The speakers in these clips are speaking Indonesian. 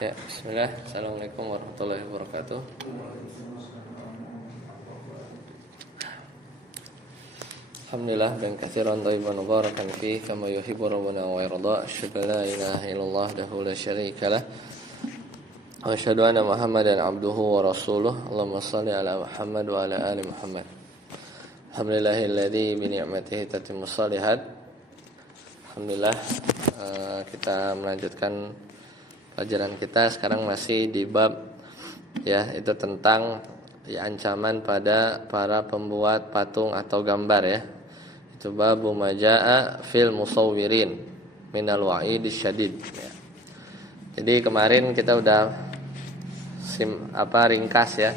Ya, bismillah. Assalamualaikum warahmatullahi wabarakatuh. Alhamdulillah dan katsiran thayyiban mubarakan fihi kama yuhibbu rabbuna wa yarda. Asyhadu an la ilaha illallah wahdahu la syarika lah. Wa asyhadu anna Muhammadan abduhu wa rasuluh. Allahumma shalli ala Muhammad wa ala ali Muhammad. Alhamdulillahilladzi bi ni'matihi tatimmus shalihat. Alhamdulillah, kita melanjutkan pelajaran kita. Sekarang masih di bab ya, itu tentang ancaman pada para pembuat patung atau gambar ya. Itu bab majaa fil musawwirin minal wa'idis syadid ya. Jadi kemarin kita udah ringkas ya,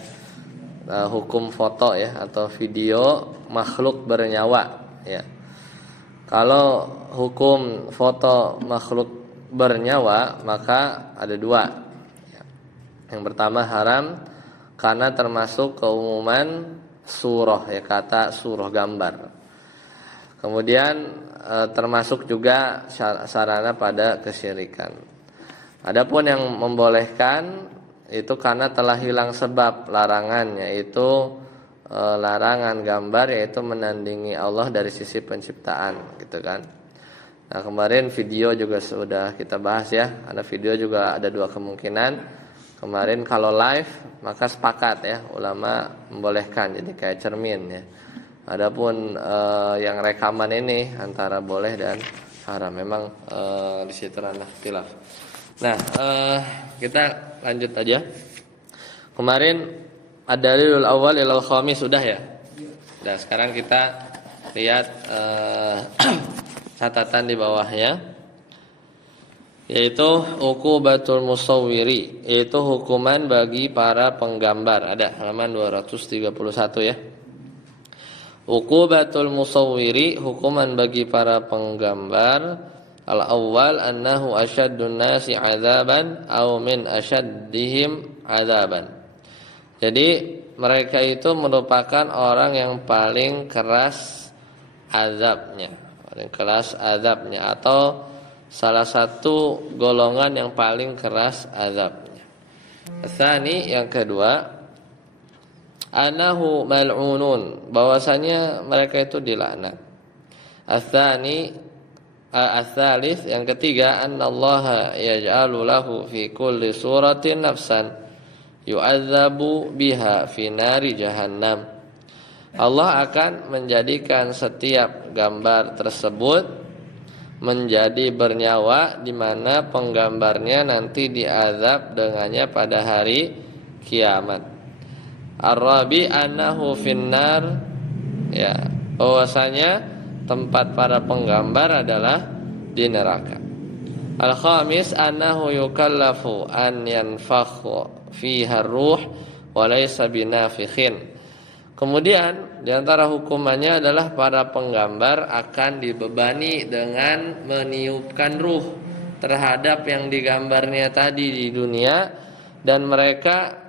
hukum foto ya atau video makhluk bernyawa ya. Kalau hukum foto makhluk bernyawa maka ada dua. Yang pertama haram karena termasuk keumuman surah ya, kata surah gambar. Kemudian termasuk juga sarana pada kesyirikan. Adapun yang membolehkan itu karena telah hilang sebab larangan, yaitu larangan gambar, yaitu menandingi Allah dari sisi penciptaan gitu kan. Nah, kemarin video juga sudah kita bahas ya. Karena video juga ada dua kemungkinan. Kemarin kalau live maka sepakat ya, ulama membolehkan, jadi kayak cermin ya. Adapun yang rekaman ini antara boleh dan haram. Memang di situ ranah khilaf. Nah, kita lanjut aja. Kemarin ad-dalilul awal ilal khamis sudah ya. Nah, sekarang kita lihat catatan di bawahnya, yaitu uqubatul musawwiri, yaitu hukuman bagi para penggambar. Ada halaman 231 ya. Uqubatul musawwiri, hukuman bagi para penggambar. Al-awwal annahu asyaddun nasi 'adzaban aw min asyaddihim 'adzaban. Jadi mereka itu merupakan orang yang paling keras azabnya, paling keras azabnya, atau salah satu golongan yang paling keras azabnya. Tsani, yang kedua, anahu mal'unun, bahwasanya mereka itu dilaknat. Ats-tsalits, yang ketiga, annallaha yaj'alu lahu fi kulli suratin nafsan yu'adzabu biha fi nari jahannam. Allah akan menjadikan setiap gambar tersebut menjadi bernyawa, di mana penggambarnya nanti diazab dengannya pada hari kiamat. Ar-rabi annahu finnar, ya, bahwasanya tempat para penggambar adalah di neraka. Al-khamis annahu yukallafu an yanfakhu fiha ruh wa laysa binafikhin. Kemudian di antara hukumannya adalah para penggambar akan dibebani dengan meniupkan ruh terhadap yang digambarnya tadi di dunia, dan mereka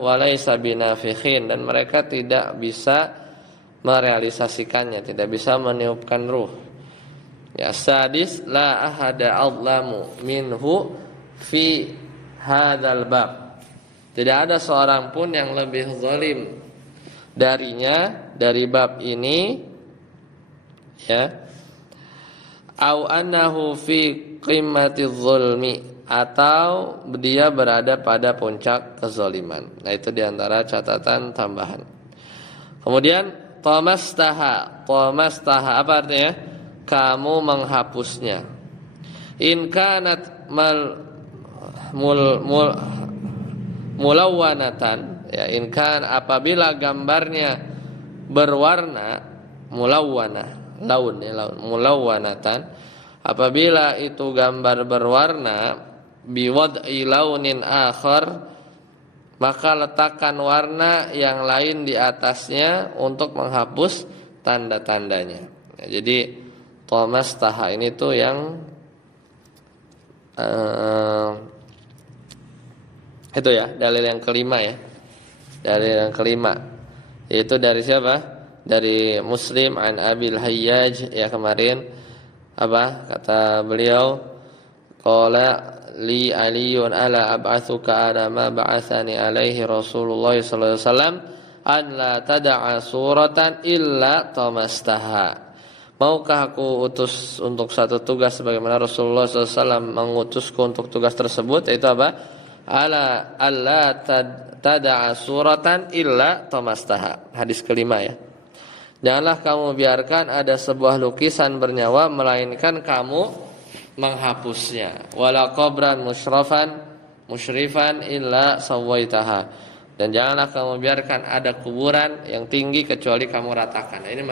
walaysa binafikhin, dan mereka tidak bisa merealisasikannya, tidak bisa meniupkan ruh. Ya, sadis la ahada adlamu minhu fi hadzal bab. Tidak ada seorang pun yang lebih zalim darinya dari bab ini ya. Au annahu fi qimmatiz zulmi, atau dia berada pada puncak kezaliman. Nah, itu diantara catatan tambahan. Kemudian tamastaha apa artinya? Kamu menghapusnya. In kanat mulawwanatan, ya, in kan, apabila gambarnya berwarna, mulawwanah, laun ya, laun, mulawwanatan, apabila itu gambar berwarna, biwad'i launin akhar, maka letakkan warna yang lain di atasnya untuk menghapus tanda-tandanya. Ya, jadi Thomas Taha ini tuh yang itu ya, dalil yang kelima ya. Dalil yang kelima, yaitu dari siapa? Dari Muslim an Abil Hayyaj ya. Kemarin apa kata beliau? Qala li aliyun ala ab'atsuka ala ma ba'atsani alaihi Rasulullah sallallahu alaihi wasallam an la tad'a suratan illa tamastaha. Maukah aku utus untuk satu tugas sebagaimana Rasulullah SAW mengutusku untuk tugas tersebut, yaitu apa? Ala alla tad'a suratan illa tamastaha. Hadis kelima ya. Janganlah kamu biarkan ada sebuah lukisan bernyawa melainkan kamu menghapusnya. Wala qabran musyrifan illa sawaitaha. Dan janganlah kamu biarkan ada kuburan yang tinggi kecuali kamu ratakan. Nah, ini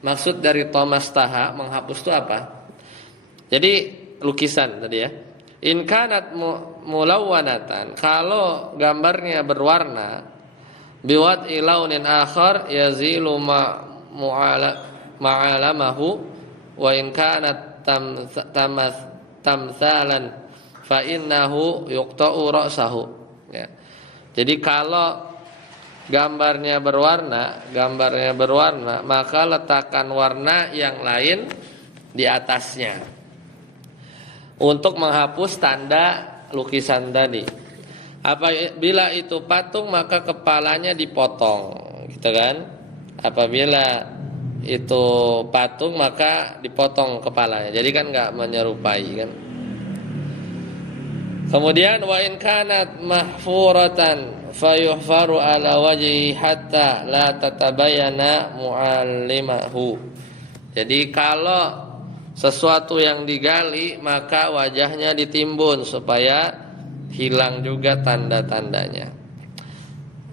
maksud dari tamastaha, menghapus itu apa? Jadi lukisan tadi ya. In kanat mulawwanatan, kalau gambarnya berwarna, biwat ilaunin akhar yazilu ma'alamahu, wa in kanat tamthalan fa innahu yuqta'u ra'sahu. Ya. Jadi kalau gambarnya berwarna, maka letakkan warna yang lain di atasnya untuk menghapus tanda lukisan tadi. Apabila itu patung maka kepalanya dipotong, gitu kan? Apabila itu patung maka dipotong kepalanya. Jadi kan enggak menyerupai kan? Kemudian wa in kanat mahfuratan fayuhfaru ala wajhi hatta la tatabayana muallimahu. Jadi kalau sesuatu yang digali maka wajahnya ditimbun supaya hilang juga tanda-tandanya.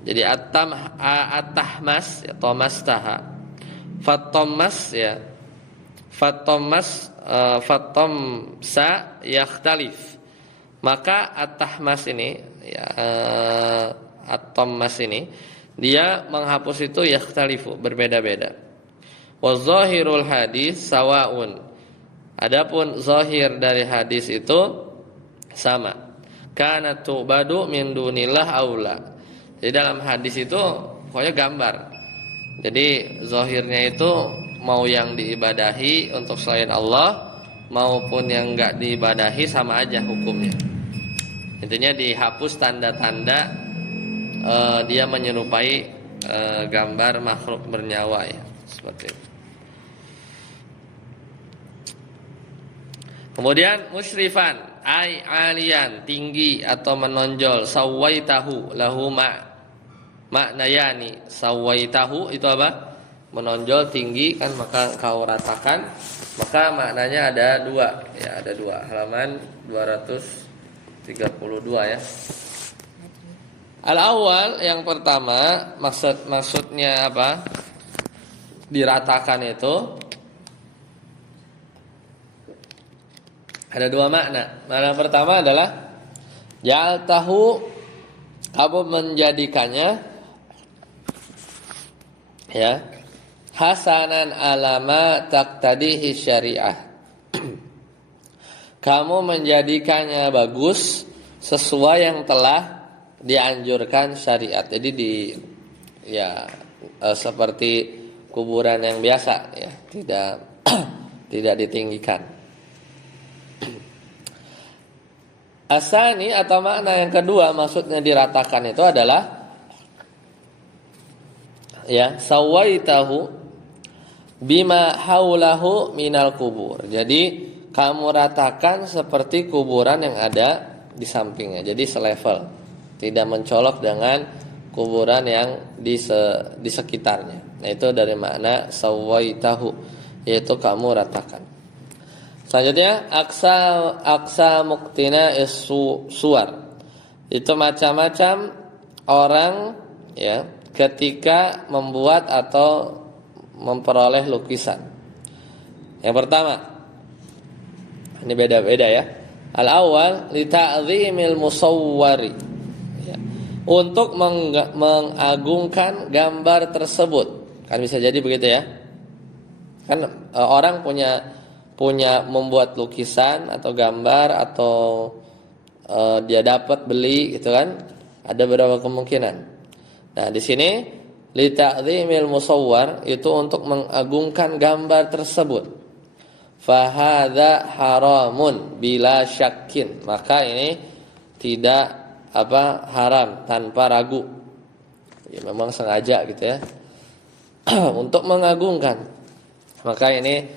Jadi at-tahmas ya tamastaha. Fatommas ya. Fatomsa yakhtalif. Maka at-tahmas ini ya, at-tammas ini dia menghapus itu yakhtalifu, berbeda-beda. Wa zahirul hadis sawaun. Adapun zahir dari hadis itu sama. Kana tu'badu min dunillah aula. Jadi dalam hadis itu pokoknya gambar. Jadi zahirnya itu mau yang diibadahi untuk selain Allah maupun yang enggak diibadahi sama aja hukumnya. Intinya dihapus tanda-tanda dia menyerupai gambar makhluk bernyawa ya, seperti itu. Kemudian musyrifan ai alian, tinggi atau menonjol, sawaitahu lahu maknayani. Sawaitahu itu apa? Menonjol, tinggi kan, maka kau ratakan. Maka maknanya ada dua ya, ada dua. Halaman 232 ya. Al-awwal, yang pertama, maksudnya apa? Diratakan itu ada dua makna. Makna pertama adalah ja'altahu, kamu menjadikannya ya hasanan alama taqtadihi syariah. Kamu menjadikannya bagus sesuai yang telah dianjurkan syariat. Jadi seperti kuburan yang biasa ya, tidak ditinggikan. Asani atau makna yang kedua maksudnya diratakan itu adalah ya sawaitahu bima haulahu minal kubur. Jadi kamu ratakan seperti kuburan yang ada di sampingnya. Jadi selevel, tidak mencolok dengan kuburan yang di sekitarnya. Nah, itu dari makna sawaitahu, yaitu kamu ratakan. Selanjutnya aksa muktina suwar. Itu macam-macam orang ya ketika membuat atau memperoleh lukisan. Yang pertama, ini beda-beda ya. Al-awwal li ta'zimil musawwari. Ya. Untuk mengagungkan gambar tersebut. Kan bisa jadi begitu ya. Kan orang punya membuat lukisan atau gambar atau dia dapat beli gitu kan, ada beberapa kemungkinan. Nah di sini li ta'zimil musawwar itu untuk mengagungkan gambar tersebut. fahadza haramun bila syakkin, maka ini tidak haram tanpa ragu. Ya, memang sengaja gitu ya untuk mengagungkan, maka ini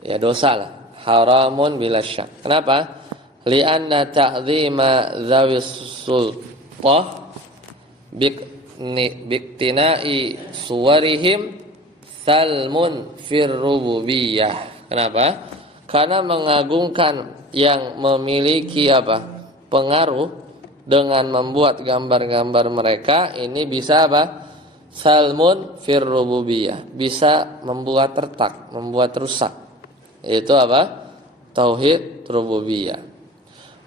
ya dosa lah, haramun bila syak. Kenapa? Li'anna ta'zima dzawis sultah biktina'i suwarihim salmun fir rububiyah. Kenapa? Karena mengagungkan yang memiliki pengaruh dengan membuat gambar-gambar mereka ini bisa salmun fir rububiyah, bisa membuat retak, membuat rusak. Itu tauhid rububiyah.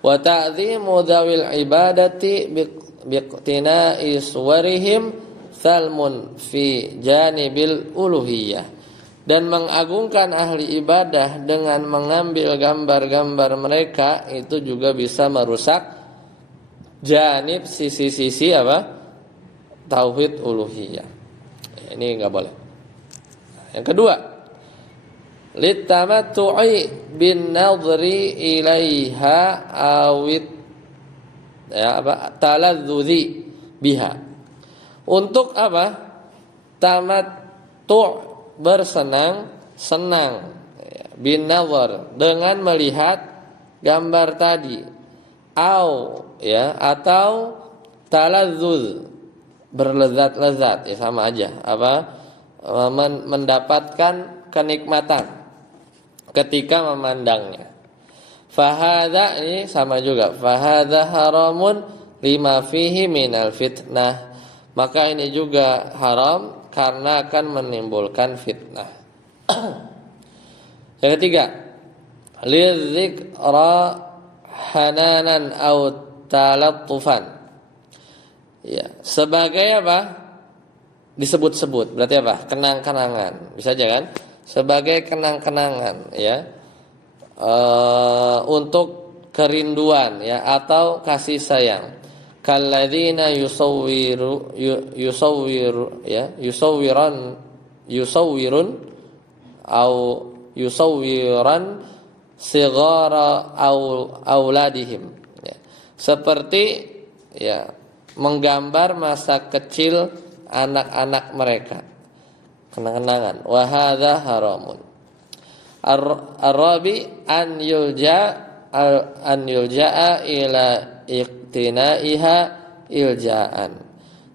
Wa ta'zimu dzawil ibadati biqtina'i suwarihim salmun fi janibil uluhiyah. Dan mengagungkan ahli ibadah dengan mengambil gambar-gambar mereka itu juga bisa merusak janib sisi-sisi tauhid uluhiyah. Ini enggak boleh. Yang kedua, litamattu'i bin nadhri ilaiha awit taladzudzi biha. Untuk tamattu' bersenang-senang bin nazar dengan melihat gambar tadi, atau taladzuz berlezat-lezat, ya sama aja, mendapatkan kenikmatan ketika memandangnya. Fahadza, ini sama juga, fahadza haramun lima fihi minal fitnah, maka ini juga haram karena akan menimbulkan fitnah. Yang ketiga, lidzikra hananan aw talattufan. Ya, sebagai disebut-sebut, berarti kenang-kenangan. Bisa aja kan? Sebagai kenang-kenangan, ya. Untuk kerinduan, ya, atau kasih sayang. Kalladzina yusawwirun au yusawwiran sighara auladihim, ya. Seperti menggambar masa kecil anak-anak mereka, kenang-kenangan. Wa hadza haramun. Ar-rabi an yulja'a ila iqtinaiha ilja'an,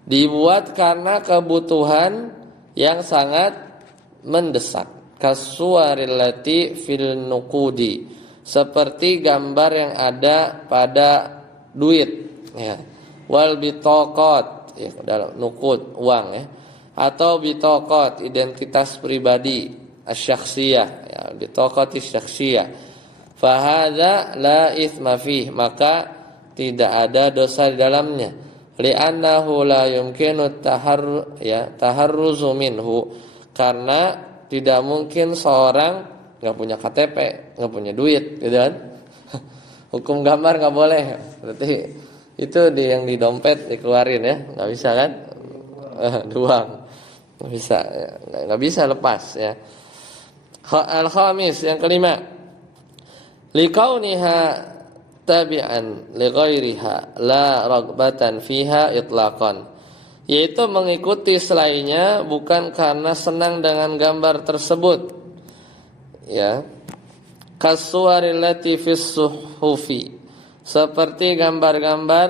dibuat karena kebutuhan yang sangat mendesak. Kasuwarillati fil nuqudi, seperti gambar yang ada pada duit, ya. Wal bitaqat, ya, dalam nuqud uang, ya. Atau bitaqat identitas pribadi asy-syakhsiyah, ya, bitaqati syakhsiyah. Fahadza la itsma fih, maka tidak ada dosa di dalamnya. Li'annahu la yumkinu taharruzu minhu, karena tidak mungkin seorang enggak punya KTP, enggak punya duit, gitu kan. Hukum gambar enggak boleh. Berarti itu yang di dompet dikeluarin, ya. Enggak bisa kan? Uang. Enggak bisa, ya. Enggak bisa lepas, ya. Al-khamis, yang kelima, liqauniha tabi'an li ghairiha la ragbatan fiha itlaqan, yaitu mengikuti selainnya bukan karena senang dengan gambar tersebut, ya. Kasuwarillati fis suhufi, seperti gambar-gambar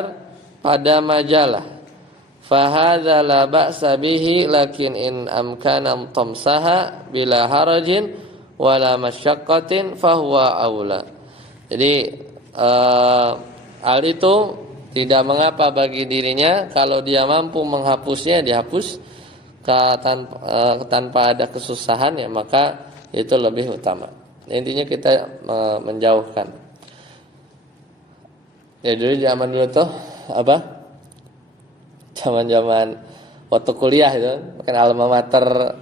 pada majalah. Fahadza la ba'sa bihi, lakin in amkana tamsaha bila harajin wala masyaqqatin fahuwa aula. Jadi hal itu tidak mengapa bagi dirinya kalau dia mampu menghapusnya, dihapus tanpa ada kesusahan, ya, maka itu lebih utama. Intinya kita menjauhkan. Ya dulu zaman dulu tuh zaman-zaman waktu kuliah itu kan alma mater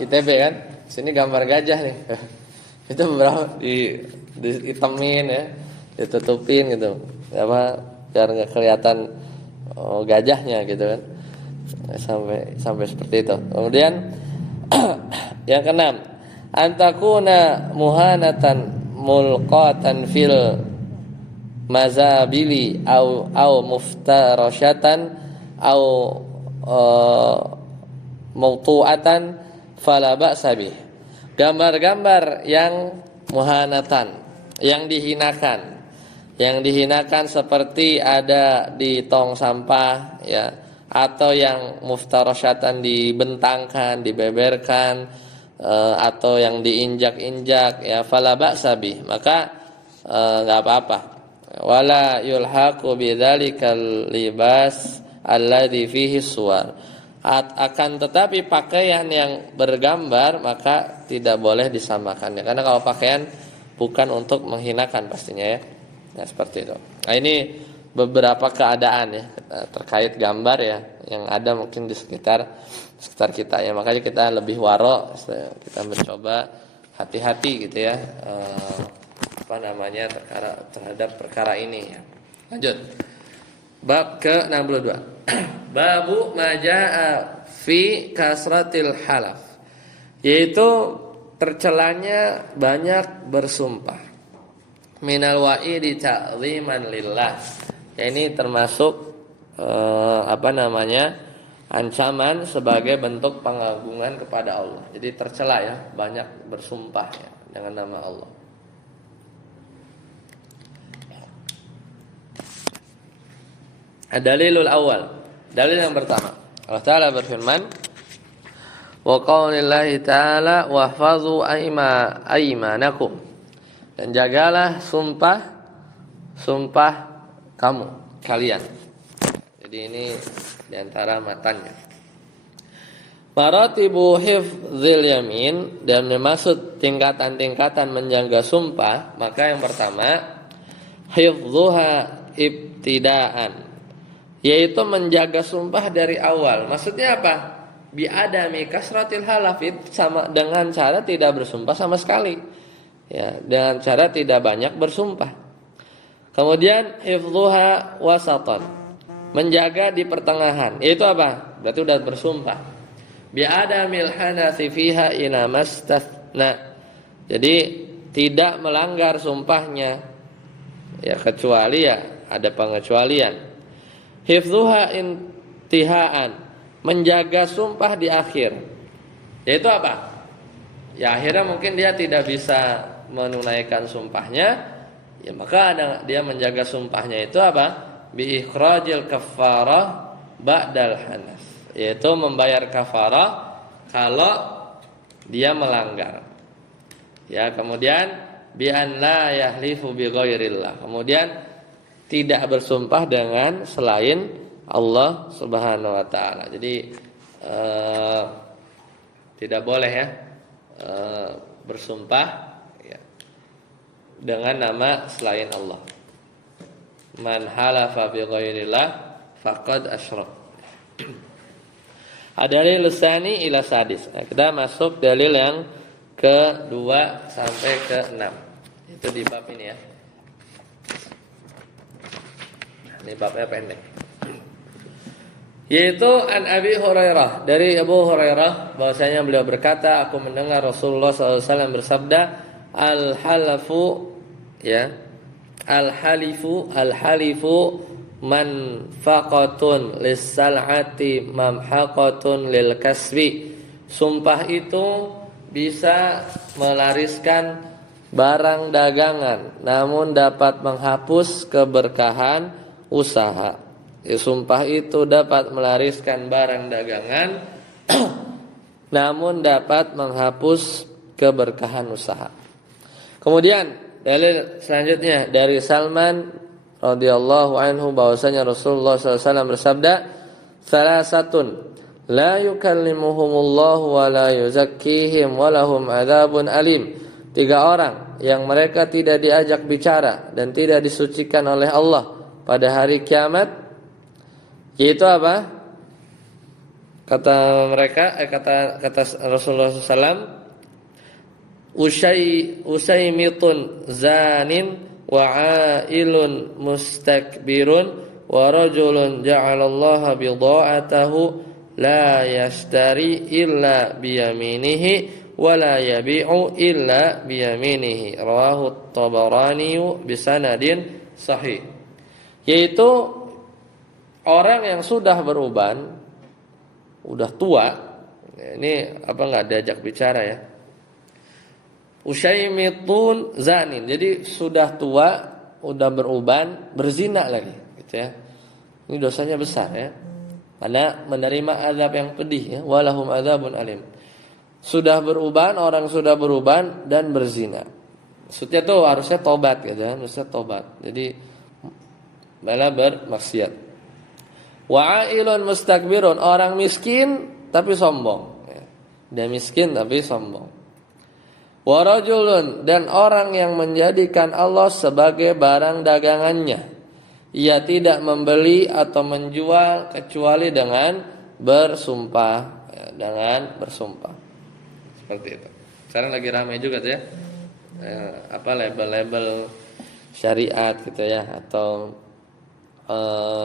ITB kan. Sini gambar gajah nih. Itu beberapa dihitamin, ya, ditutupin gitu. Biar enggak kelihatan gajahnya gitu kan. Sampai seperti itu. Kemudian yang keenam, antakuna muhanatan mulqatan fil mazabili au muftarashatan au mawtu'atan fala ba'sa bih. Gambar-gambar yang muhanatan, yang dihinakan. Yang dihinakan seperti ada di tong sampah ya, atau yang muftarasyatan dibentangkan, dibeberkan, atau yang diinjak-injak ya, fala ba'sa bih, maka enggak apa-apa. Wala yulhaqu bidzalikal libas alladzi fihi suwar. Akan tetapi pakaian yang bergambar maka tidak boleh disamakannya, karena kalau pakaian bukan untuk menghinakan pastinya ya. Nah, seperti itu. Nah, ini beberapa keadaan ya terkait gambar ya yang ada mungkin di sekitar kita ya. Makanya kita lebih waro, kita mencoba hati-hati gitu ya. Terhadap perkara ini ya. Lanjut. Bab ke-62. Babu majaa fi kasratil halaf. Yaitu tercelanya banyak bersumpah. Minal wa'idi ta'ziman lillah. Ya, ini termasuk ancaman sebagai bentuk pengagungan kepada Allah. Jadi tercela ya, banyak bersumpah ya dengan nama Allah. Dalilul awal. Dalil yang pertama, Allah Ta'ala berfirman, wa qaulillahi ta'ala wahfazu aymanakum. Dan jagalah sumpah kalian. Jadi ini diantara matanya. Maratibu hifdzil yamin, dan maksud tingkatan-tingkatan menjaga sumpah, maka yang pertama hifdzuha ibtidaan, yaitu menjaga sumpah dari awal. Maksudnya apa? Bi'adami kasratil halafid, sama dengan cara tidak bersumpah sama sekali. Ya, dengan cara tidak banyak bersumpah. Kemudian hifdzuha wasatan, menjaga di pertengahan. Itu apa? Berarti sudah bersumpah. Bi'adamil hanathi fiha ila mastathna. Jadi tidak melanggar sumpahnya. Ya, kecuali ya ada pengecualian. Hifdzuha intihaan, menjaga sumpah di akhir. Yaitu apa? Ya akhirnya mungkin dia tidak bisa menunaikan sumpahnya, ya maka dia menjaga sumpahnya itu apa? Bi ikhrajil kafarah ba'dal hanas, yaitu membayar kafarah kalau dia melanggar. Ya, kemudian bi an la yahlifu bi ghairillah, kemudian tidak bersumpah dengan selain Allah Subhanahu wa taala. Jadi tidak boleh ya bersumpah ya, dengan nama selain Allah. Man halafa bi ghairillah faqad asyrak. Dalil tsani ila sadis. Nah, kita masuk dalil yang ke-2 sampai ke-6. Itu di bab ini ya. Ini babnya pendek. Yaitu an Abi Hurairah, dari Abu Hurairah bahwasanya beliau berkata, aku mendengar Rasulullah SAW bersabda, al-halafu ya, al-halifu manfaqatun lis-sal'ati mamhaqatun lil kasbi. Sumpah itu bisa melariskan barang dagangan, namun dapat menghapus keberkahan usaha. Ya, sumpah itu dapat melariskan barang dagangan namun dapat menghapus keberkahan usaha. Kemudian dalil selanjutnya dari Salman radhiyallahu anhu bahwasanya Rasulullah SAW bersabda, "Salasatun la yukallimuhumullahu wa la yuzakkihim wa lahum adzabun alim." 3 orang yang mereka tidak diajak bicara dan tidak disucikan oleh Allah pada hari kiamat, yaitu apa? Kata mereka, kata Rasulullah SAW, usaymitun zanin wa ailun mustakbirun wa rajulun ja'alallaha bidha'atahu la yashtari illa biyaminihi wa la yabi'u illa biyaminihi. Rawahu at-Tabarani bisanadin sahih. Yaitu orang yang sudah beruban, udah tua. Ini apa enggak diajak bicara ya? Usyaimitun zanin. Jadi sudah tua, udah beruban, berzina lagi, gitu ya. Ini dosanya besar ya. Karena menerima azab yang pedih ya, walahum adzabun alim. Sudah beruban, orang sudah beruban dan berzina. Maksudnya tuh harusnya tobat gitu ya, harusnya tobat. Jadi malah bermaksiat. Wa'ilun mustakbirun, orang miskin tapi sombong. Dia miskin tapi sombong. Warajulun, dan orang yang menjadikan Allah sebagai barang dagangannya. Ia tidak membeli atau menjual kecuali dengan bersumpah, ya, dengan bersumpah. Seperti itu. Sekarang lagi ramai juga tuh ya. Apa label-label syariat gitu ya, atau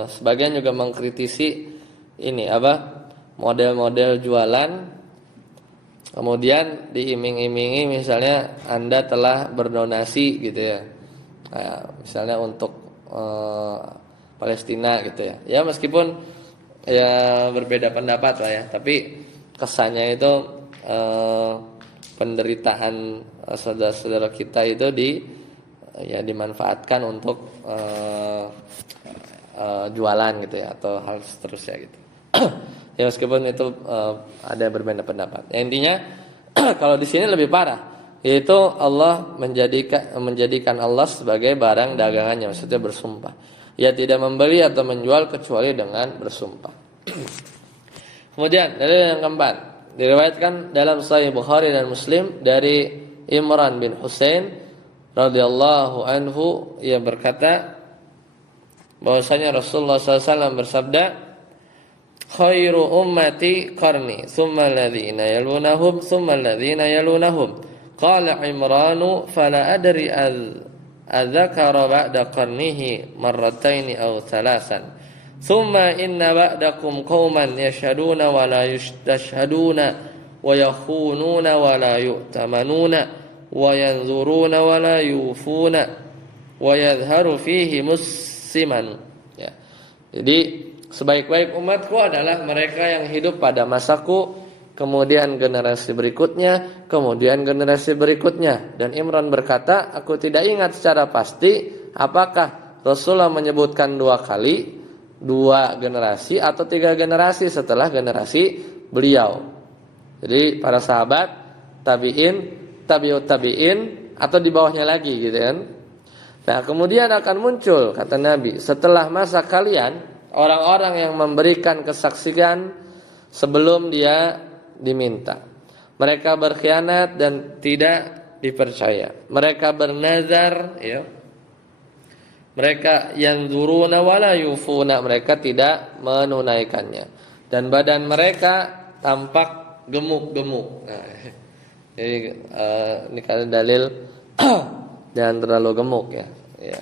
sebagian juga mengkritisi ini apa? Model-model jualan. Kemudian diiming-imingi misalnya Anda telah berdonasi gitu ya. Kayak misalnya untuk Palestina gitu ya. Ya meskipun ya berbeda pendapat lah ya, tapi kesannya itu penderitaan saudara-saudara kita itu dimanfaatkan untuk jualan gitu ya, atau hal seterusnya gitu. Ya meskipun itu ada berbeda pendapat. Ya, intinya kalau di sini lebih parah, yaitu Allah menjadikan Allah sebagai barang dagangannya, maksudnya bersumpah. Ia tidak membeli atau menjual kecuali dengan bersumpah. Kemudian dalil yang keempat, diriwayatkan dalam Sahih Bukhari dan Muslim dari Imran bin Husain radhiyallahu anhu, ia berkata bahwasanya Rasulullah SAW bersabda, khairu ummati qarni thumma alladhina yalunahum thumma alladhina yalunahum. Qala Imran fala adri adzakara ba'da qarnihi marrataini aw thalathan. Thumma inna ba'dakum qauman yashhaduna wa la yustashhaduna wa yakhununa wa la yu'tamanuna wa yanzuruna wa la yufuna wa yadhharu fihi musliman. Ya. Jadi sebaik-baik umatku adalah mereka yang hidup pada masaku, kemudian generasi berikutnya, kemudian generasi berikutnya. Dan Imran berkata, aku tidak ingat secara pasti apakah Rasulullah menyebutkan 2 kali, 2 generasi atau 3 generasi setelah generasi beliau. Jadi para sahabat, tabi'in, tabi'ut tabi'in, atau di bawahnya lagi gitu kan. Nah kemudian akan muncul, kata Nabi, setelah masa kalian, orang-orang yang memberikan kesaksian sebelum dia diminta. Mereka berkhianat dan tidak dipercaya. Mereka bernazar, ya. Mereka yanzuruna wala yufuna, mereka tidak menunaikannya. Dan badan mereka tampak gemuk-gemuk. Nah, jadi ini kan dalil dan terlalu gemuk ya. Ya,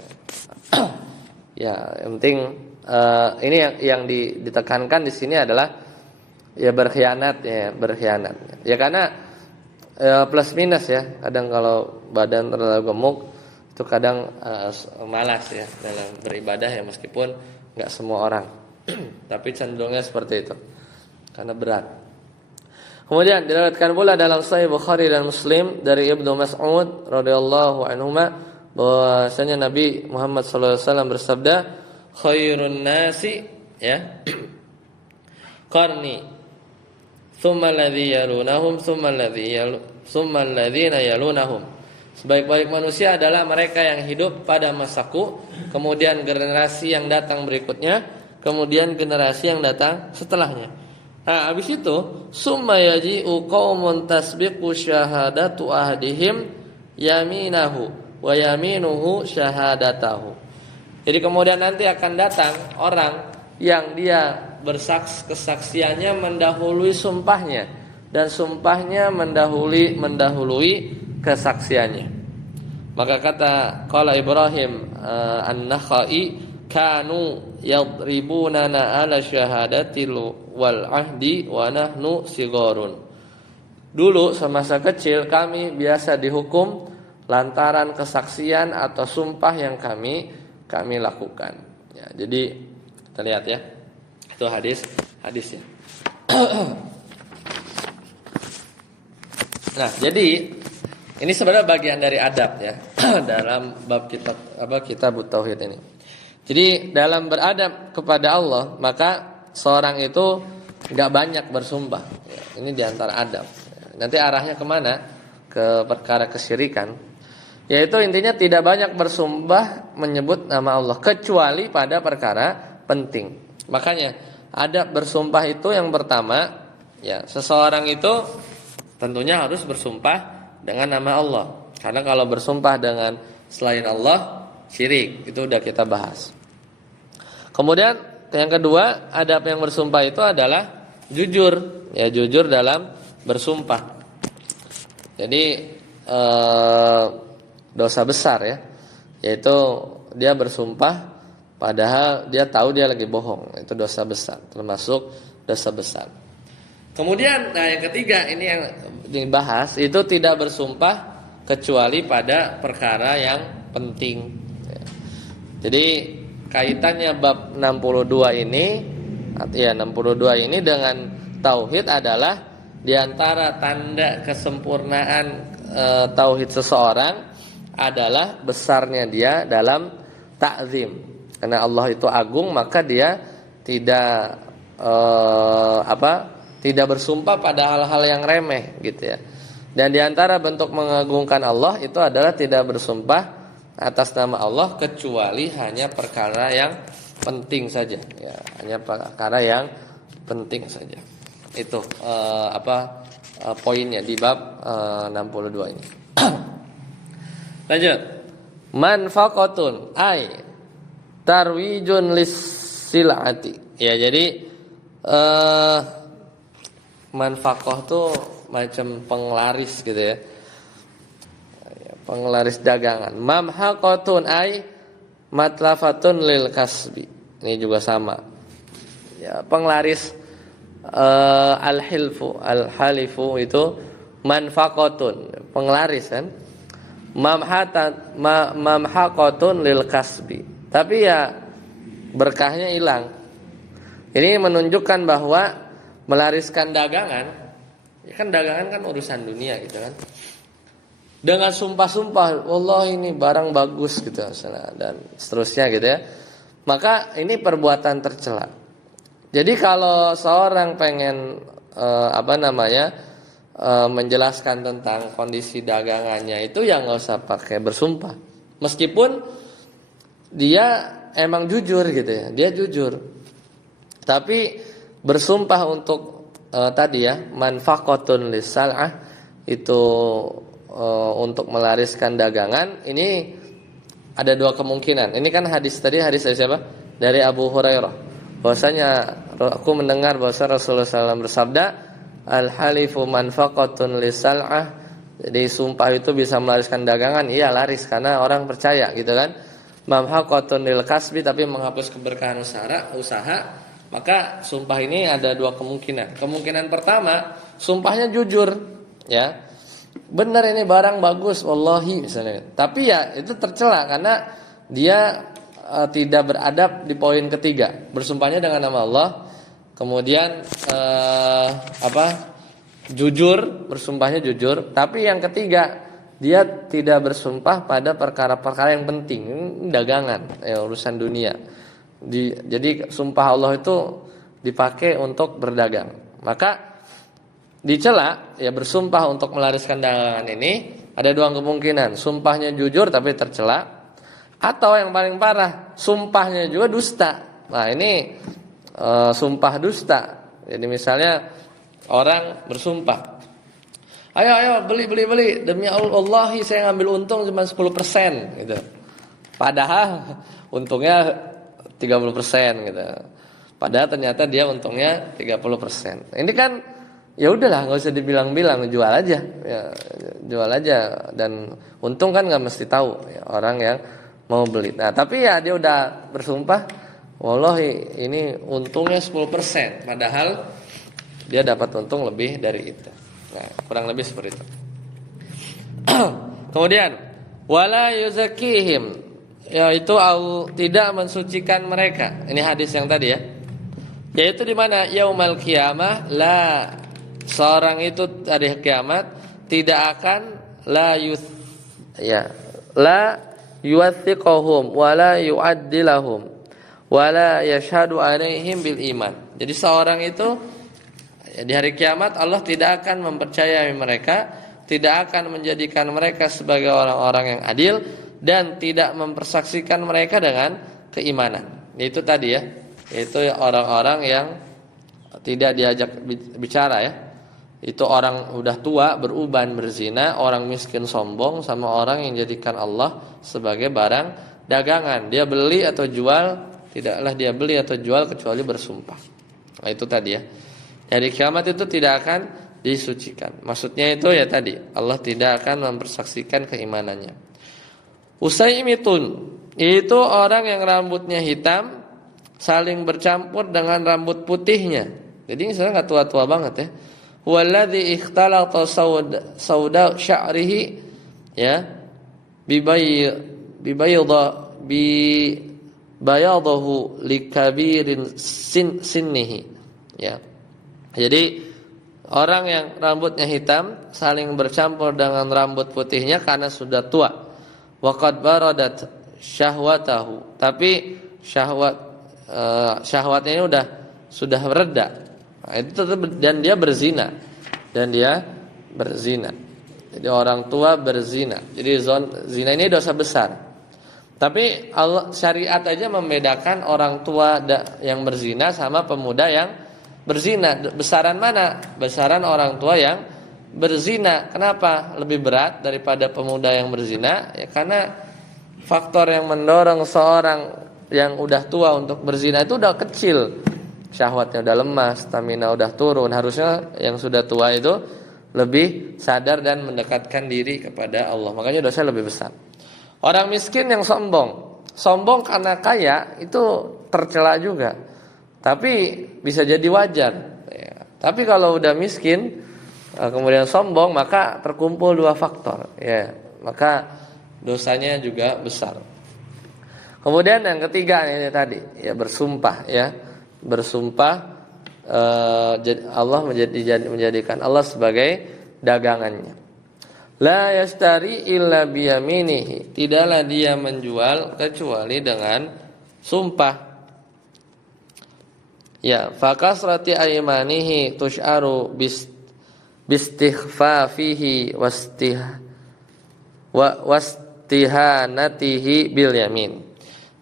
ya yang penting ini yang ditekankan di sini adalah ya berkhianat ya, berkhianat. Ya karena plus minus ya. Kadang kalau badan terlalu gemuk itu kadang malas ya dalam beribadah ya, meskipun enggak semua orang. Tapi cenderungnya seperti itu. Karena berat. Kemudian diriwayatkan pula dalam Sahih Bukhari dan Muslim dari Ibnu Mas'ud radhiyallahu anhuma bahwasanya Nabi Muhammad sallallahu alaihi wasallam bersabda, khairun nasi ya qarni thumma alladhi yalunahum thumma alladhina yalunahum. Sebaik-baik manusia adalah mereka yang hidup pada masaku, kemudian generasi yang datang berikutnya, kemudian generasi yang datang setelahnya. Nah, habis itu summa yaji'u qaumun tasbiqu syahadatu ahdihim yaminahu wa yaminuhu syahadatahu. Jadi kemudian nanti akan datang orang yang dia kesaksiannya mendahului sumpahnya, dan sumpahnya mendahului kesaksiannya. Maka kata qala Ibrahim an-Nakhai, kanu yadribunana ala syahadatil wal ahdi wa nahnu sigharun. Dulu semasa kecil kami biasa dihukum lantaran kesaksian atau sumpah yang kami lakukan. Ya, jadi kita lihat ya. Itu hadisnya. Nah, jadi ini sebenarnya bagian dari adab ya dalam bab kitab tauhid ini. Jadi dalam beradab kepada Allah, maka seorang itu enggak banyak bersumpah. Ya, ini diantara adab. Nanti arahnya kemana? Ke perkara kesyirikan. Yaitu intinya tidak banyak bersumpah menyebut nama Allah kecuali pada perkara penting. Makanya adab bersumpah itu yang pertama, ya seseorang itu tentunya harus bersumpah dengan nama Allah. Karena kalau bersumpah dengan selain Allah syirik, itu udah kita bahas. Kemudian yang kedua, adab yang bersumpah itu adalah jujur, ya jujur dalam bersumpah. Jadi dosa besar ya, yaitu dia bersumpah padahal dia tahu dia lagi bohong. Itu dosa besar, termasuk dosa besar. Kemudian yang ketiga ini yang dibahas itu tidak bersumpah kecuali pada perkara yang penting. Jadi kaitannya bab 62 ini, ya 62 ini dengan tauhid adalah diantara tanda kesempurnaan tauhid seseorang adalah besarnya dia dalam ta'zim. Karena Allah itu agung, maka dia tidak tidak bersumpah pada hal-hal yang remeh gitu ya. Dan diantara bentuk mengagungkan Allah itu adalah tidak bersumpah atas nama Allah kecuali hanya perkara yang penting saja ya, hanya perkara yang penting saja. Itu poinnya di bab 62 ini. Lanjut. Manfaqatun ay tarwijun lis-silati. Ya, jadi manfaqah tuh macam penglaris gitu ya. Penglaris dagangan. Mamhaqatun ay matlafatun lil kasbi. Ini juga sama. Ya, penglaris al-halifu itu manfaqatun, penglaris kan. Mamhaqatun lil kasbi. Tapi ya berkahnya hilang. Ini menunjukkan bahwa melariskan dagangan, ya kan dagangan kan urusan dunia gitu kan. Dengan sumpah-sumpah, Allah ini barang bagus gitu dan seterusnya gitu ya. Maka ini perbuatan tercela. Jadi kalau seorang pengen menjelaskan tentang kondisi dagangannya itu ya nggak usah pakai bersumpah. Meskipun dia emang jujur gitu ya, dia jujur. Tapi bersumpah untuk tadi ya, manfaqatun lisal'ah itu untuk melariskan dagangan, ini ada dua kemungkinan. Ini kan hadis tadi, hadis dari siapa? Dari Abu Hurairah. Bahwasanya aku mendengar bahwa Rasulullah SAW bersabda, al-halifu manfaqatun lisal'ah. Jadi sumpah itu bisa melariskan dagangan. Iya, laris karena orang percaya gitu kan. Mamhaqatun lil kasbi, tapi menghapus keberkahan usaha. Maka sumpah ini ada dua kemungkinan. Kemungkinan pertama, sumpahnya jujur, ya. Benar ini barang bagus, wallahi misalnya. Tapi ya itu tercela karena dia tidak beradab di poin ketiga. Bersumpahnya dengan nama Allah. Kemudian jujur, bersumpahnya jujur. Tapi yang ketiga, dia tidak bersumpah pada perkara-perkara yang penting, dagangan, urusan dunia. Jadi sumpah Allah itu dipakai untuk berdagang. Maka dicela ya bersumpah untuk melariskan dagangan ini ada dua kemungkinan. Sumpahnya jujur tapi tercela, atau yang paling parah sumpahnya juga dusta. Nah ini sumpah dusta. Jadi misalnya orang bersumpah, ayo beli demi Allah saya ngambil untung cuma 10% gitu. Padahal untungnya 30% gitu. Padahal ternyata dia untungnya 30%. Ini kan ya udahlah, nggak usah dibilang-bilang, jual aja, ya, jual aja, dan untung kan nggak mesti tahu ya, orang yang mau beli. Nah tapi ya dia udah bersumpah, wallahi ini untungnya 10%, padahal dia dapat untung lebih dari itu. Nah, kurang lebih seperti itu. Kemudian wala yuzakihim, yaitu tidak mensucikan mereka. Ini hadis yang tadi ya. Yaitu di mana yaumal qiyamah la, seorang itu hari kiamat tidak akan la yuwathiqahum wala yu'addilahum wala yashhadu alaihim bil iman. Jadi seorang itu di hari kiamat Allah tidak akan mempercayai mereka, tidak akan menjadikan mereka sebagai orang-orang yang adil, dan tidak mempersaksikan mereka dengan keimanan. Itu tadi ya, yaitu orang-orang yang tidak diajak bicara ya. Itu orang udah tua beruban berzina, orang miskin sombong, sama orang yang jadikan Allah sebagai barang dagangan. Dia beli atau jual, tidaklah dia beli atau jual kecuali bersumpah. Nah, itu tadi ya. Hari kiamat itu tidak akan disucikan. Maksudnya itu ya tadi, Allah tidak akan mempersaksikan keimanannya. Usaimitun, itu orang yang rambutnya hitam saling bercampur dengan rambut putihnya. Jadi misalnya nggak tua-tua banget ya. Walladzi ikhtalata sauda sya'rihi ya bayadahu likabirin sinnihi ya. Jadi orang yang rambutnya hitam saling bercampur dengan rambut putihnya karena sudah tua. Waqad baradat syahwatahu, tapi syahwatnya ini sudah reda. Nah, itu dan dia berzina. Jadi orang tua berzina. Jadi zina ini dosa besar. Tapi Allah syariat aja membedakan orang tua yang berzina sama pemuda yang berzina. Besaran mana? Besaran orang tua yang berzina. Kenapa lebih berat daripada pemuda yang berzina? Ya karena faktor yang mendorong seorang yang udah tua untuk berzina itu udah kecil. Syahwatnya udah lemah, stamina udah turun. Harusnya yang sudah tua itu lebih sadar dan mendekatkan diri kepada Allah. Makanya dosanya lebih besar. Orang miskin yang sombong karena kaya itu tercela juga. Tapi bisa jadi wajar ya. Tapi kalau udah miskin kemudian sombong, maka terkumpul dua faktor ya. Maka dosanya juga besar. Kemudian yang ketiga ini tadi ya, bersumpah ya. Bersumpah Allah menjadikan Allah sebagai dagangannya. La yastari illa biyaminihi, tidaklah dia menjual kecuali dengan sumpah. Ya, fakasrati aymanihi tush'aru bistighfafihi wastihanatihi bil yamin.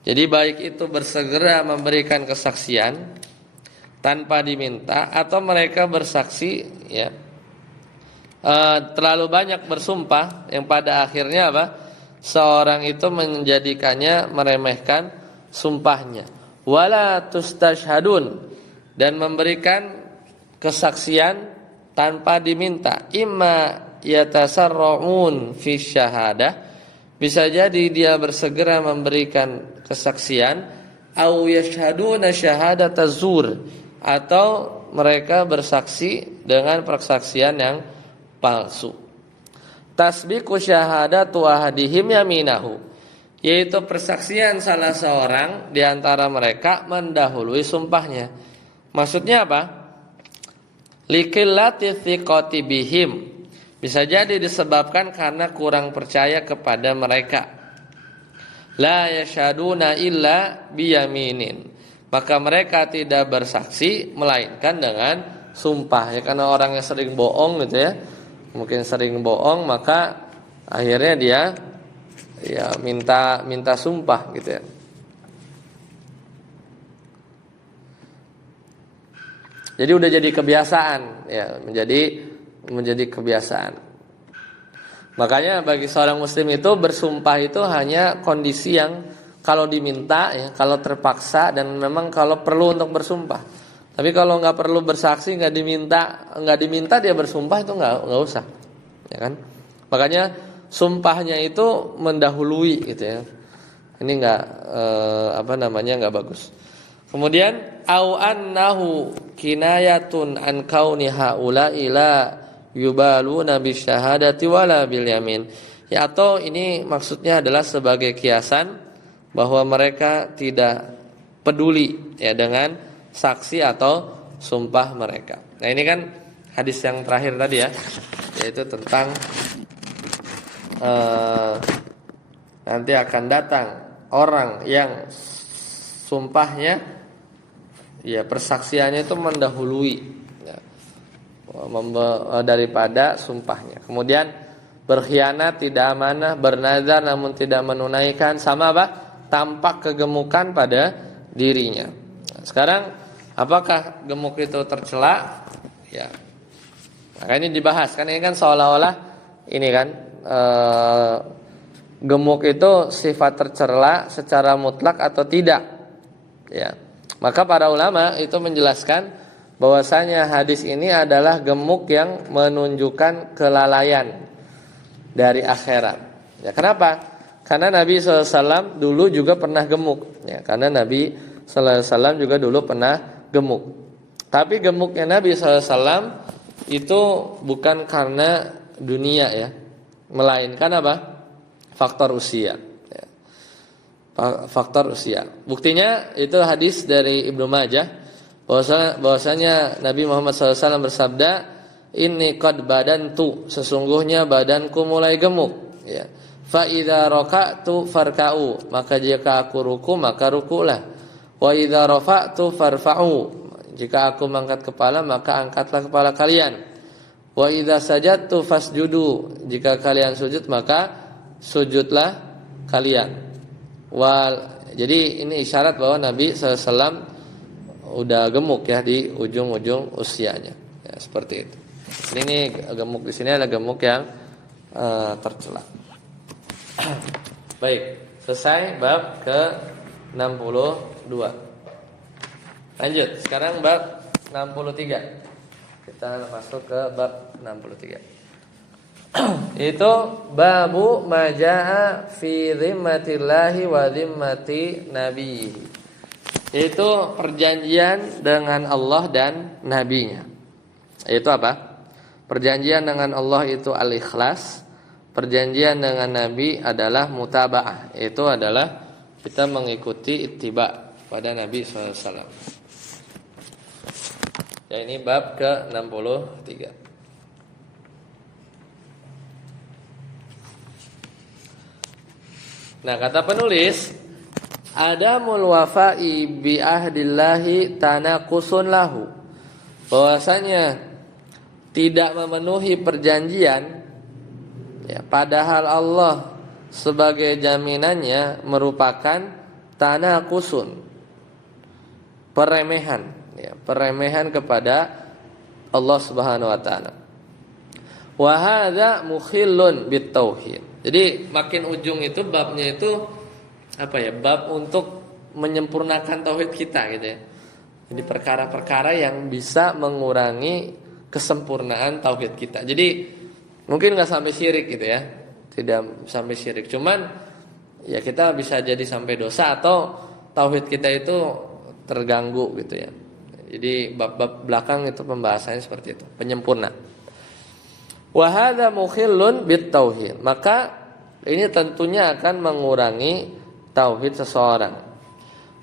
Jadi baik itu bersegera memberikan kesaksian tanpa diminta, atau mereka bersaksi ya terlalu banyak bersumpah yang pada akhirnya apa? Seorang itu menjadikannya meremehkan sumpahnya. Wala tustashhadun, dan memberikan kesaksian tanpa diminta. Imma yatasarra'un fi syahadah, bisa jadi dia bersegera memberikan kesaksian, au yashhaduna syahadata zur, atau mereka bersaksi dengan persaksian yang palsu. Tasbiqu syahadatu ahadihim yaminahu, yaitu persaksian salah seorang di antara mereka mendahului sumpahnya. Maksudnya apa? Likillati thiqati bihim, bisa jadi disebabkan karena kurang percaya kepada mereka. La yashaduna illa biyaminin, maka mereka tidak bersaksi melainkan dengan sumpah ya, karena orang yang sering bohong gitu ya. Mungkin sering bohong, maka akhirnya dia ya minta sumpah gitu ya. Jadi udah jadi kebiasaan ya, menjadi kebiasaan. Makanya bagi seorang muslim itu bersumpah itu hanya kondisi yang kalau diminta ya, kalau terpaksa, dan memang kalau perlu untuk bersumpah. Tapi kalau nggak perlu bersaksi, nggak diminta dia bersumpah, itu nggak usah, ya kan? Makanya sumpahnya itu mendahului gitu ya. Ini nggak bagus. Kemudian au annahu kinayatun an kauni haula ila yubaluna bisyahadati wala bil yamin. Ya, atau ini maksudnya adalah sebagai kiasan bahwa mereka tidak peduli ya dengan saksi atau sumpah mereka. Nah, ini kan hadis yang terakhir tadi ya, yaitu tentang nanti akan datang orang yang sumpahnya ya persaksiannya itu mendahului ya, daripada sumpahnya. Kemudian berkhianat, tidak amanah, bernazar namun tidak menunaikan, sama apa? Tampak kegemukan pada dirinya. Nah, sekarang apakah gemuk itu tercela? Ya. Maka ini dibahas kan, ini kan seolah-olah ini kan gemuk itu sifat tercela secara mutlak atau tidak. Ya. Maka para ulama itu menjelaskan bahwasanya hadis ini adalah gemuk yang menunjukkan kelalaian dari akhirat. Ya, kenapa? Karena Nabi SAW dulu juga pernah gemuk. Ya, karena Nabi SAW juga dulu pernah gemuk. Tapi gemuknya Nabi SAW itu bukan karena dunia ya, melainkan apa? Faktor usia. Ya. Faktor usia. Buktinya itu hadis dari Ibnu Majah bahwasanya Nabi Muhammad SAW bersabda, "Inni qad badantu, sesungguhnya badanku mulai gemuk." Ya. Fa idza raka'tu farka'u, maka jika aku ruku maka rukulah. Wa idza rafa'tu farfa'u, jika aku mengangkat kepala maka angkatlah kepala kalian. Wa idza sajadtu fasjudu, jika kalian sujud maka sujudlah kalian. Jadi ini isyarat bahwa Nabi SAW udah gemuk ya di ujung-ujung usianya. Ya, seperti itu. Ini gemuk di sini adalah gemuk yang tercela. Baik, selesai bab ke-62. Lanjut, sekarang bab 63. Kita masuk ke bab 63. Itu babu majaa fi zimmatillahi wa zimmati nabi. Itu perjanjian dengan Allah dan nabinya. Itu apa? Perjanjian dengan Allah itu al-ikhlas. Perjanjian dengan Nabi adalah mutaba'ah. Itu adalah kita mengikuti ittiba pada Nabi SAW. Ya, ini bab ke-63. Nah, kata penulis, adamul wafa'i bi ahdillahi tanaqusun lahu. Bahwasanya tidak memenuhi perjanjian ya, padahal Allah sebagai jaminannya merupakan tanaqusun, peremehan ya, peremehan kepada Allah Subhanahu wa taala. Wa hadza mukhillun bitauhid. Jadi makin ujung itu babnya itu apa ya? Bab untuk menyempurnakan tauhid kita gitu ya. Jadi perkara-perkara yang bisa mengurangi kesempurnaan tauhid kita. Jadi mungkin nggak sampai syirik gitu ya, tidak sampai syirik. Cuman ya kita bisa jadi sampai dosa atau tauhid kita itu terganggu gitu ya. Jadi bab-bab belakang itu pembahasannya seperti itu, penyempurna. Wa hadza mukhillun bit tauhid. Maka ini tentunya akan mengurangi tauhid seseorang.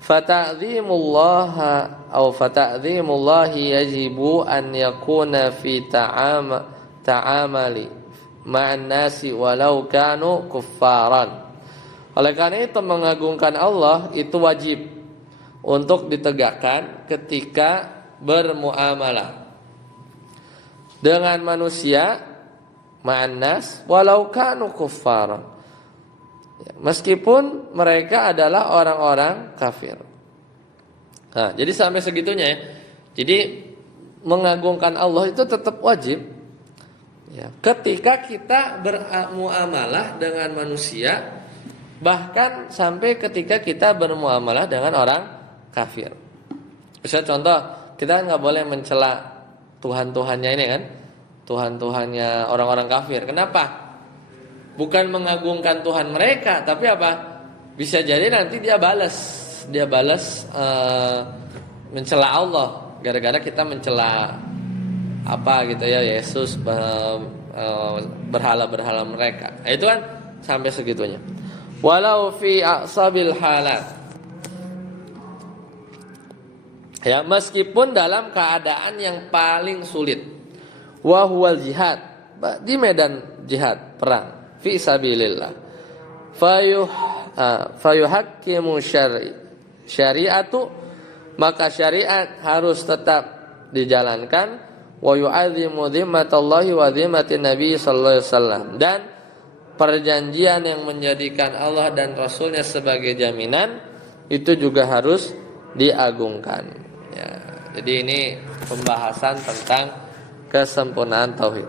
Fata'zimullahi yajibu an yakuna fi ta'amali ma'an nasi walau kanu kuffaran. Oleh karena itu mengagungkan Allah itu wajib untuk ditegakkan ketika bermuamalah dengan manusia ma'an nas walau kanu kuffaran. Meskipun mereka adalah orang-orang kafir. Nah, jadi sampai segitunya ya. Jadi mengagungkan Allah itu tetap wajib ya, ketika kita bermuamalah dengan manusia, bahkan sampai ketika kita bermuamalah dengan orang kafir. Misalnya contoh, kita nggak boleh mencela Tuhan-Tuhannya ini kan, Tuhan-Tuhannya orang-orang kafir. Kenapa? Bukan mengagungkan Tuhan mereka, tapi apa? Bisa jadi nanti dia balas mencela Allah gara-gara kita mencela apa gitu ya, Yesus berhala-berhala mereka. Itu kan sampai segitunya. Walau fi aqsabil halat. Ya, meskipun dalam keadaan yang paling sulit. Wa huwal jihad, di medan jihad, perang fi sabilillah. Fayuhakkimu syari'atu, maka syariat harus tetap dijalankan. Wa yu'azzimu dhimmatallahi wa dhimmatin nabi sallallahu alaihi wasallam, dan perjanjian yang menjadikan Allah dan Rasulnya sebagai jaminan itu juga harus diagungkan ya. Jadi ini pembahasan tentang kesempurnaan tauhid.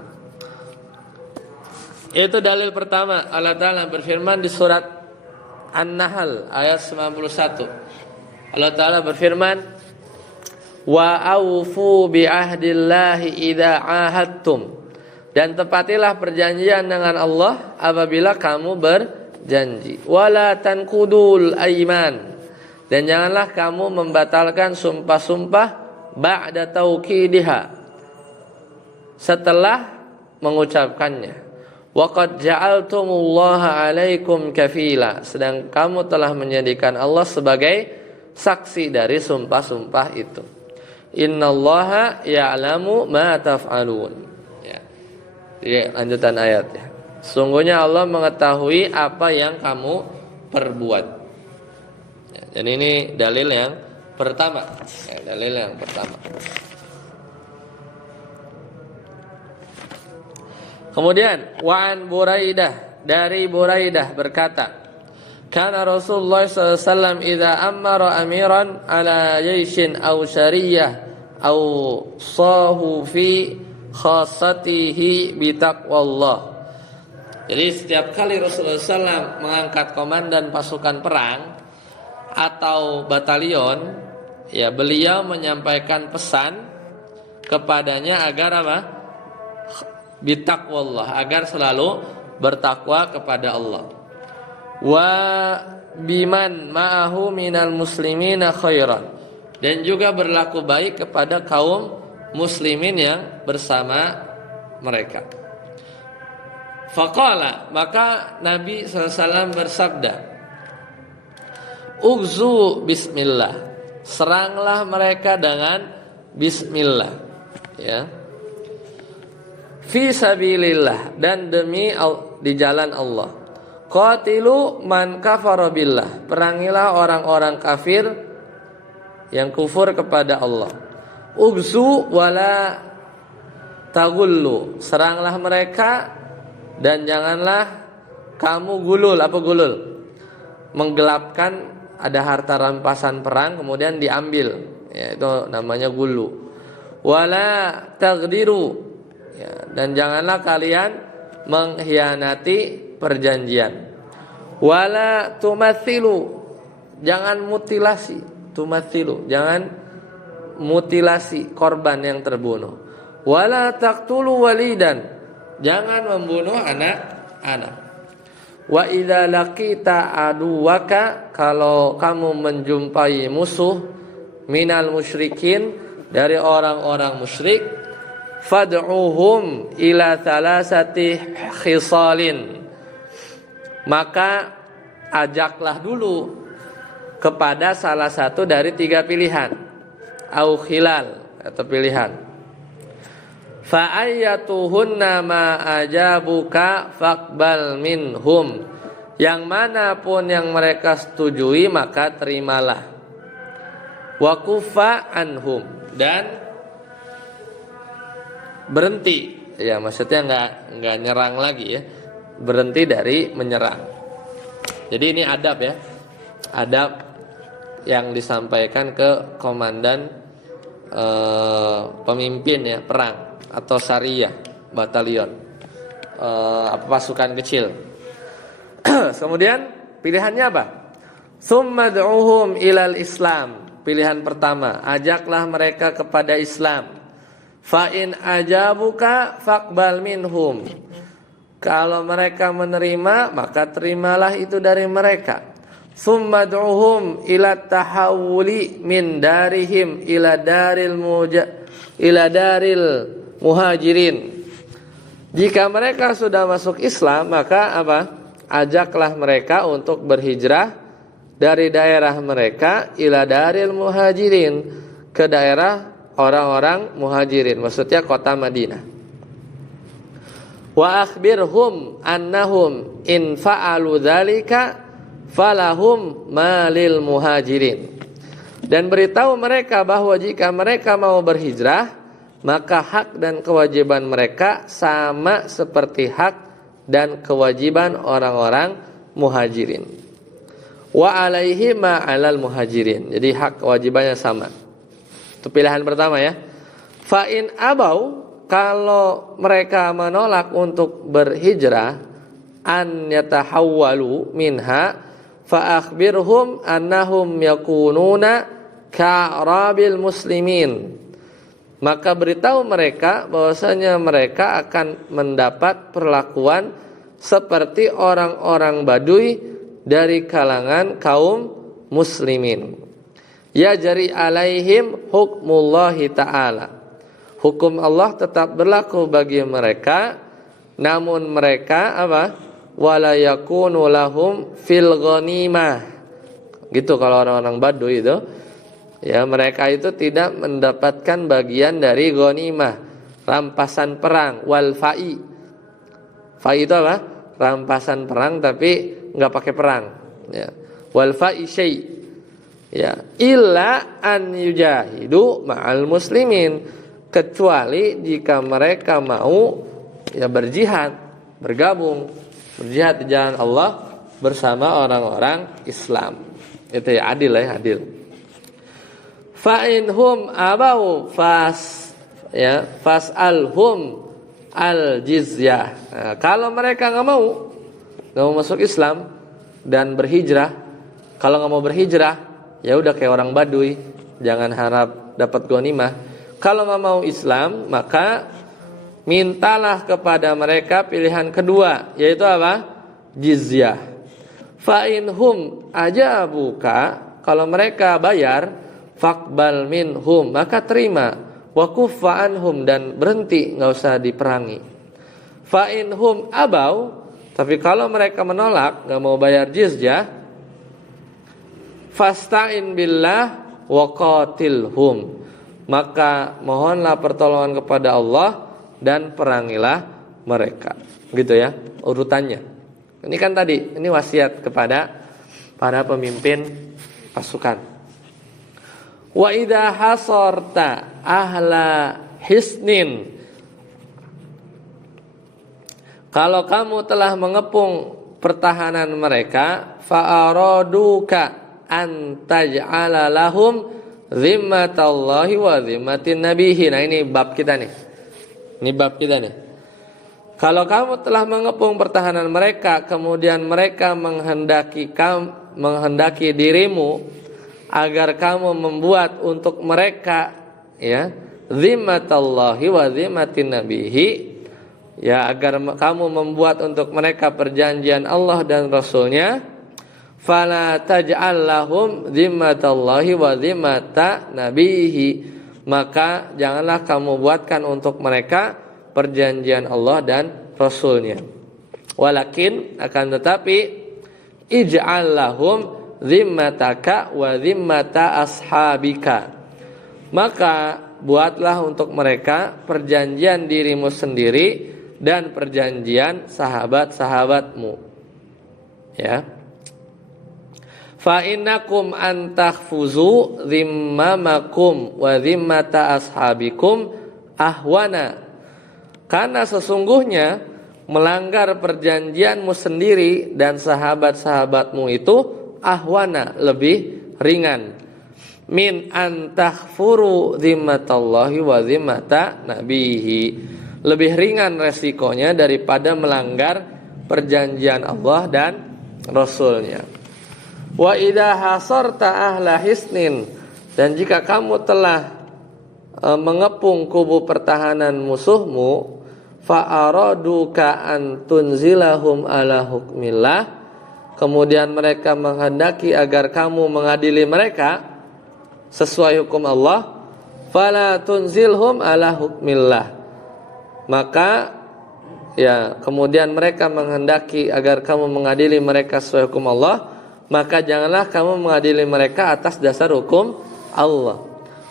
Itu dalil pertama. Allah Ta'ala berfirman di surat An-Nahl ayat 91. Allah Ta'ala berfirman, wa aufu bi ahdillahi idza ahadtum, dan tepatilah perjanjian dengan Allah apabila kamu berjanji. Wala tanqudul aiman, dan janganlah kamu membatalkan sumpah-sumpah ba'da tauqidiha, setelah mengucapkannya. Wa qad ja'altumullaha 'alaikum kafila, sedang kamu telah menjadikan Allah sebagai saksi dari sumpah-sumpah itu. Innallaha ya'lamu ma taf'alun. Ya, lanjutan ayat ya. Sungguhnya Allah mengetahui apa yang kamu perbuat. Ya, dan ini dalil yang pertama. Ya, dalil yang pertama. Kemudian wa'an Buraidah, dari Buraidah berkata, kana Rasulullah sallallahu alaihi wasallam idza amara amiran ala jaishin aw syariyah aw sahu fi khassatihi bitaqwallah. Jadi setiap kali Rasulullah SAW mengangkat komandan pasukan perang atau batalion, ya beliau menyampaikan pesan kepadanya agar apa? Bitaqwallah, agar selalu bertakwa kepada Allah. Wa biman ma'ahu minal muslimina khairan, dan juga berlaku baik kepada kaum muslimin yang bersama mereka. Faqala, maka Nabi SAW bersabda, Ughzu bismillah, seranglah mereka dengan bismillah, ya. Fi sabilillah, dan demi di jalan Allah. Qatilu man kafara billah, perangilah orang-orang kafir yang kufur kepada Allah. Ughzu wala taghullu, seranglah mereka dan janganlah kamu gulul. Apa gulul? Menggelapkan, ada harta rampasan perang kemudian diambil, ya, itu namanya gulu. Wala taghdiru, ya, dan janganlah kalian mengkhianati perjanjian. Wala tumathilu, jangan mutilasi. Tumathilu, jangan mutilasi korban yang terbunuh. Wala taqtulu walidan, jangan membunuh anak-anak. Wa idza laqita aduwaka, kalau kamu menjumpai musuh, minal musyrikin, dari orang-orang musyrik, fad'uhum ila thalathati khisalin, maka ajaklah dulu kepada salah satu dari 3 pilihan, au khilal, atau pilihan. Fa ayyatuhunna ma ajabuka faqbal minhum, yang manapun yang mereka setujui maka terimalah. Wa kufa anhum, dan berhenti, ya maksudnya enggak nyerang lagi ya, berhenti dari menyerang. Jadi ini adab ya, adab yang disampaikan ke komandan pemimpin ya perang atau syariah batalion, pasukan kecil. Kemudian pilihannya apa? Tsumma du'uhum ilal Islam, pilihan pertama, ajaklah mereka kepada Islam. Fa in ajabuka faqbal minhum, kalau mereka menerima maka terimalah itu dari mereka. Tsumma du'uhum ila tahawuli min darihim ila daril muhajirin. Jika mereka sudah masuk Islam, maka apa? Ajaklah mereka untuk berhijrah dari daerah mereka ila daril muhajirin, ke daerah orang-orang muhajirin, maksudnya kota Madinah. Wa akhbirhum annahum in fa'alu dzalika falahum malil muhajirin. Dan beritahu mereka bahwa jika mereka mau berhijrah, maka hak dan kewajiban mereka sama seperti hak dan kewajiban orang-orang muhajirin. Wa alaihi ma 'alal muhajirin. Jadi hak kewajibannya sama. Itu pilihan pertama ya. Fa in abau, kalau mereka menolak untuk berhijrah, an yatahawwalu minha, fa akhbirhum annahum yakununa ka'rabil muslimin. Maka beritahu mereka bahwasanya mereka akan mendapat perlakuan seperti orang-orang Baduy dari kalangan kaum muslimin. Ya jari alaihim hukmullahi ta'ala. Hukum Allah tetap berlaku bagi mereka, namun mereka apa? Wala yakunu lahum fil ghanimah. Gitu kalau orang-orang Baduy itu. Ya, mereka itu tidak mendapatkan bagian dari ghanimah, rampasan perang, wal fa'i. Fa'i itu apa? Rampasan perang tapi enggak pakai perang, ya. Wal fa'i syai'. Ya, illa an yujahidu ma'al muslimin, kecuali jika mereka mau ya berjihad, bergabung, berjihad di jalan Allah bersama orang-orang Islam. Itu ya adil ya, adil. Fa inhum abau fas'alhum al jizyah. Nah, kalau mereka nggak mau masuk Islam dan berhijrah, kalau nggak mau berhijrah, ya udah kayak orang Baduy, jangan harap dapat ghanimah. Kalau nggak mau Islam, maka mintalah kepada mereka pilihan kedua, yaitu apa? Jizyah. Fa inhum ajabuka, kalau mereka bayar, faqbal minhum, maka terima, wa kuffa anhum, dan berhenti, enggak usah diperangi. Fa inhum abau, tapi kalau mereka menolak, enggak mau bayar jizyah, fasta'in billah wa qatilhum, maka mohonlah pertolongan kepada Allah dan perangilah mereka. Gitu ya urutannya. Ini kan tadi, ini wasiat kepada para pemimpin pasukan. Wa idza hasarta ahla hisnin, kalau kamu telah mengepung pertahanan mereka, fa araduka an taj'ala lahum zimmatallahi wa zimmatin nabihi. Nah, ini bab kita nih. Ini bab kita nih. Kalau kamu telah mengepung pertahanan mereka, kemudian mereka menghendaki dirimu agar kamu membuat untuk mereka ya zimmatallahi wa zimmatin nabihi, ya agar kamu membuat untuk mereka perjanjian Allah dan Rasulnya, fala taj'al lahum zimmatallahi wa zimmata nabihi, maka janganlah kamu buatkan untuk mereka perjanjian Allah dan Rasulnya. Walakin, akan tetapi, ij'al lahum zimmataka wa zimmata ashabika, maka buatlah untuk mereka perjanjian dirimu sendiri dan perjanjian sahabat-sahabatmu. Ya. Fa innakum an tahfuzu zimmamakum wa zimmata ashabikum ahwana, karena sesungguhnya melanggar perjanjianmu sendiri dan sahabat-sahabatmu itu ahwana, lebih ringan, min antahfuru zimmatallahi wa zimmata nabihi, lebih ringan resikonya daripada melanggar perjanjian Allah dan Rasulnya. Wa idza hasarta ahla hisnin, dan jika kamu telah mengepung kubu pertahanan musuhmu, fa araduka an tunzilahum ala hukmillah, kemudian mereka menghendaki agar kamu mengadili mereka sesuai hukum Allah, fala tunzilhum ala hukmillah, maka ya kemudian mereka menghendaki agar kamu mengadili mereka sesuai hukum Allah, maka janganlah kamu mengadili mereka atas dasar hukum Allah.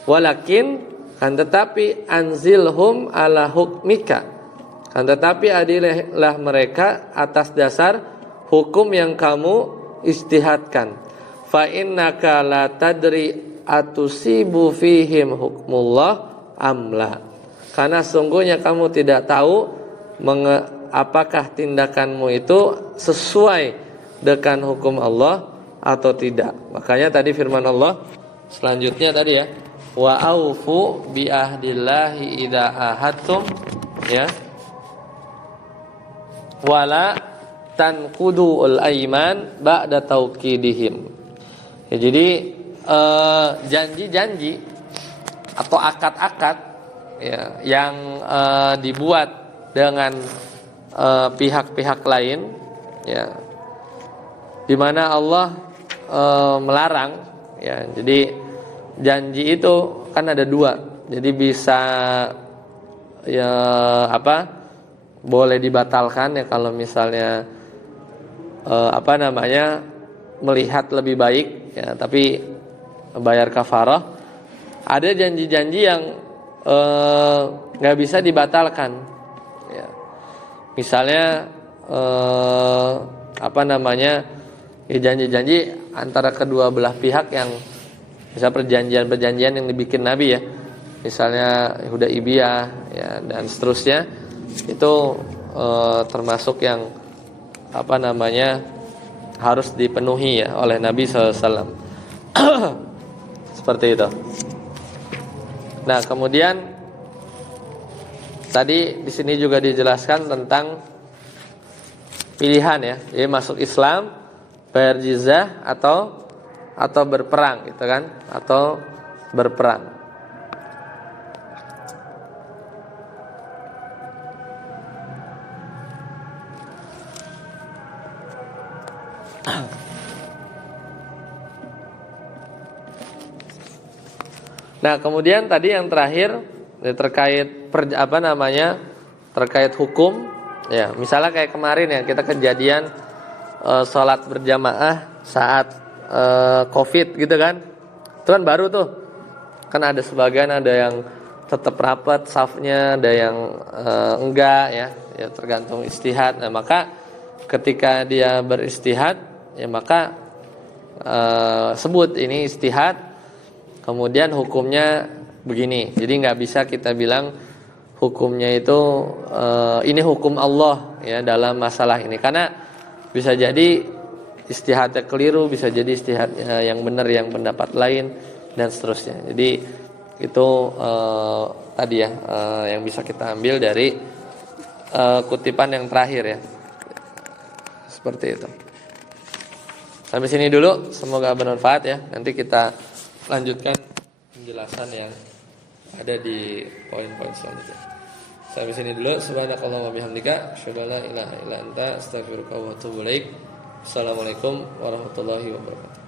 Walakin, kan tetapi, anzilhum ala hukmika, kan tetapi adililah mereka atas dasar hukum yang kamu istihadkan. Fa innaka la tadri atusibu fihim hukmullah amla, karena sungguhnya kamu tidak tahu apakah tindakanmu itu sesuai dengan hukum Allah atau tidak. Makanya tadi firman Allah selanjutnya tadi ya, wa aufu bi ahdillahi idza ahadtum, ya, wala tanqudul aiman ba'da tauqidihim. Ya, jadi janji-janji atau akad-akad ya yang dibuat dengan pihak-pihak lain, ya, di mana Allah melarang, ya. Jadi janji itu kan ada dua, jadi bisa ya boleh dibatalkan ya kalau misalnya melihat lebih baik, ya, tapi bayar kafarah. Ada janji-janji yang nggak bisa dibatalkan. Ya. Misalnya ya janji-janji antara kedua belah pihak yang bisa perjanjian yang dibikin Nabi, ya, misalnya Hudaibiyah, ya, dan seterusnya, itu termasuk yang harus dipenuhi ya oleh Nabi SAW. Seperti itu. Nah, kemudian tadi di sini juga dijelaskan tentang pilihan, ya, jadi masuk Islam, bayar jizyah atau berperang, gitu kan, atau berperang. Nah, kemudian tadi yang terakhir terkait terkait hukum, ya, misalnya kayak kemarin ya kita kejadian sholat berjamaah saat COVID gitu kan, itu kan baru tuh, kan ada sebagian ada yang tetap rapat safnya, ada yang enggak, ya tergantung istihad. Nah, maka ketika dia beristihad, ya maka sebut ini istihad. Kemudian hukumnya begini. Jadi nggak bisa kita bilang hukumnya itu ini hukum Allah, ya, dalam masalah ini, karena bisa jadi istihadnya keliru, bisa jadi istihadnya yang benar yang pendapat lain, dan seterusnya. Jadi itu tadi ya yang bisa kita ambil dari kutipan yang terakhir, ya, seperti itu. Sampai sini dulu, semoga bermanfaat, ya. Nanti kita lanjutkan penjelasan yang ada di poin-poin selanjutnya. Sampai sini dulu. Subhanakallahumma wa bihamdika, asyhadu an la ilaha illa anta, astaghfiruka wa atubu ilaik. Assalamualaikum warahmatullahi wabarakatuh.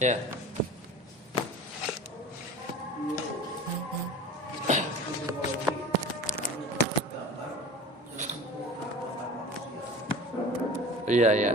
Ya. Iya, ya.